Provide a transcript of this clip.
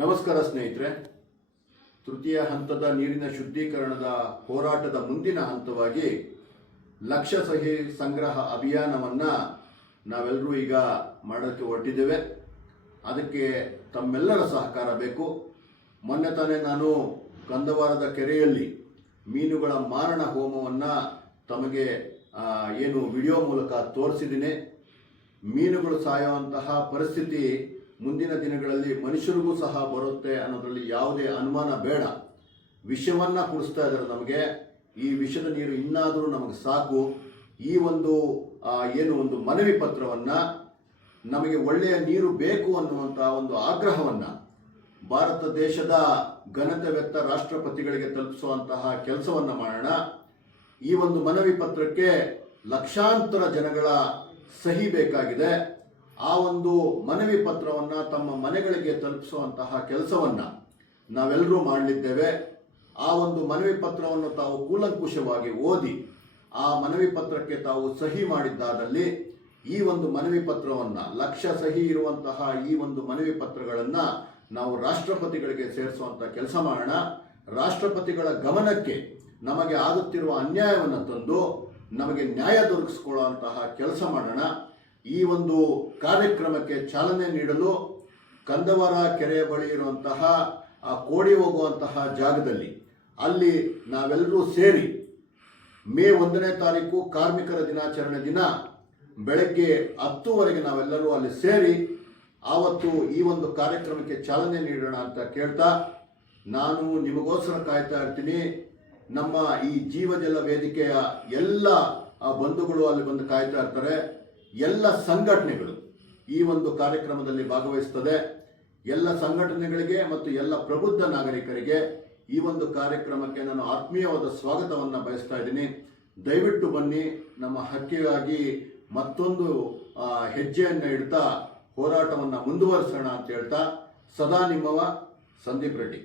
ನಮಸ್ಕಾರ ಸ್ನೇಹಿತರೆ. ತೃತೀಯ ಹಂತದ ನೀರಿನ ಶುದ್ಧೀಕರಣದ ಹೋರಾಟದ ಮುಂದಿನ ಹಂತವಾಗಿ ಲಕ್ಷ ಸಹಿ ಸಂಗ್ರಹ ಅಭಿಯಾನವನ್ನು ನಾವೆಲ್ಲರೂ ಈಗ ಮಾಡೋಕ್ಕೆ ಹೊರಟಿದ್ದೇವೆ. ಅದಕ್ಕೆ ತಮ್ಮೆಲ್ಲರ ಸಹಕಾರ ಬೇಕು. ಮೊನ್ನೆ ತಾನೇ ನಾನು ಕಂದವಾರದ ಕೆರೆಯಲ್ಲಿ ಮೀನುಗಳ ಮಾರಣ ಹೋಮವನ್ನು ತಮಗೆ ವಿಡಿಯೋ ಮೂಲಕ ತೋರಿಸಿದ್ದೀನಿ. ಮೀನುಗಳು ಸಾಯುವಂತಹ ಪರಿಸ್ಥಿತಿ ಮುಂದಿನ ದಿನಗಳಲ್ಲಿ ಮನುಷ್ಯರಿಗೂ ಸಹ ಬರುತ್ತೆ ಅನ್ನೋದರಲ್ಲಿ ಯಾವುದೇ ಅನುಮಾನ ಬೇಡ. ವಿಷವನ್ನು ಕುಡಿಸ್ತಾ ಇದ್ದಾರೆ ನಮಗೆ. ಈ ವಿಷದ ನೀರು ಇನ್ನಾದರೂ ನಮಗೆ ಸಾಕು. ಈ ಒಂದು ಮನವಿ ಪತ್ರವನ್ನು, ನಮಗೆ ಒಳ್ಳೆಯ ನೀರು ಬೇಕು ಅನ್ನುವಂಥ ಒಂದು ಆಗ್ರಹವನ್ನು ಭಾರತ ದೇಶದ ಘನತೆವೆತ್ತ ರಾಷ್ಟ್ರಪತಿಗಳಿಗೆ ತಲುಪಿಸುವಂತಹ ಕೆಲಸವನ್ನು ಮಾಡೋಣ. ಈ ಒಂದು ಮನವಿ ಪತ್ರಕ್ಕೆ ಲಕ್ಷಾಂತರ ಜನಗಳ ಸಹಿ ಬೇಕಾಗಿದೆ. ಆ ಒಂದು ಮನವಿ ಪತ್ರವನ್ನು ತಮ್ಮ ಮನೆಗಳಿಗೆ ತಲುಪಿಸುವಂತಹ ಕೆಲಸವನ್ನು ನಾವೆಲ್ಲರೂ ಮಾಡಲಿದ್ದೇವೆ. ಆ ಒಂದು ಮನವಿ ಪತ್ರವನ್ನು ತಾವು ಕೂಲಂಕುಷವಾಗಿ ಓದಿ ಆ ಮನವಿ ಪತ್ರಕ್ಕೆ ತಾವು ಸಹಿ ಮಾಡಿದ್ದಾದಲ್ಲಿ ಈ ಒಂದು ಮನವಿ ಪತ್ರವನ್ನು, ಲಕ್ಷ ಸಹಿ ಇರುವಂತಹ ಈ ಒಂದು ಮನವಿ ಪತ್ರಗಳನ್ನು ನಾವು ರಾಷ್ಟ್ರಪತಿಗಳಿಗೆ ಸೇರಿಸುವಂಥ ಕೆಲಸ ಮಾಡೋಣ. ರಾಷ್ಟ್ರಪತಿಗಳ ಗಮನಕ್ಕೆ ನಮಗೆ ಆಗುತ್ತಿರುವ ಅನ್ಯಾಯವನ್ನು ತಂದು ನಮಗೆ ನ್ಯಾಯ ದೊರಕಿಸಿಕೊಳ್ಳುವಂತಹ ಕೆಲಸ ಮಾಡೋಣ. ಈ ಒಂದು ಕಾರ್ಯಕ್ರಮಕ್ಕೆ ಚಾಲನೆ ನೀಡಲು ಕಂದವಾರ ಕೆರೆಯ ಬಳಿ ಇರುವಂತಹ ಆ ಕೋಡಿ ಹೋಗುವಂತಹ ಜಾಗದಲ್ಲಿ ಅಲ್ಲಿ ನಾವೆಲ್ಲರೂ ಸೇರಿ ಮೇ 1ನೇ ತಾರೀಕು ಕಾರ್ಮಿಕರ ದಿನಾಚರಣೆ ದಿನ ಬೆಳಗ್ಗೆ 10ವರೆಗೆ ನಾವೆಲ್ಲರೂ ಅಲ್ಲಿ ಸೇರಿ ಆವತ್ತು ಈ ಒಂದು ಕಾರ್ಯಕ್ರಮಕ್ಕೆ ಚಾಲನೆ ನೀಡೋಣ ಅಂತ ಕೇಳ್ತಾ, ನಾನು ನಿಮಗೋಸ್ಕರ ಕಾಯ್ತಾ ಇರ್ತೀನಿ. ನಮ್ಮ ಈ ಜೀವಜಲ ವೇದಿಕೆಯ ಎಲ್ಲ ಬಂಧುಗಳು ಅಲ್ಲಿ ಬಂದು ಕಾಯ್ತಾ ಇರ್ತಾರೆ. ಎಲ್ಲ ಸಂಘಟನೆಗಳು ಈ ಒಂದು ಕಾರ್ಯಕ್ರಮದಲ್ಲಿ ಭಾಗವಹಿಸುತ್ತದೆ. ಎಲ್ಲ ಸಂಘಟನೆಗಳಿಗೆ ಮತ್ತು ಎಲ್ಲ ಪ್ರಬುದ್ಧ ನಾಗರಿಕರಿಗೆ ಈ ಒಂದು ಕಾರ್ಯಕ್ರಮಕ್ಕೆ ನಾನು ಆತ್ಮೀಯವಾದ ಸ್ವಾಗತವನ್ನು ಬಯಸ್ತಾ ಇದ್ದೀನಿ. ದಯವಿಟ್ಟು ಬನ್ನಿ, ನಮ್ಮ ಹಕ್ಕಿಗಾಗಿ ಮತ್ತೊಂದು ಹೆಜ್ಜೆಯನ್ನು ಇಡ್ತಾ ಹೋರಾಟವನ್ನು ಮುಂದುವರಿಸೋಣ ಅಂತ ಹೇಳ್ತಾ, ಸದಾ ನಿಮ್ಮವ ಸಂದೀಪ್ ರೆಡ್ಡಿ.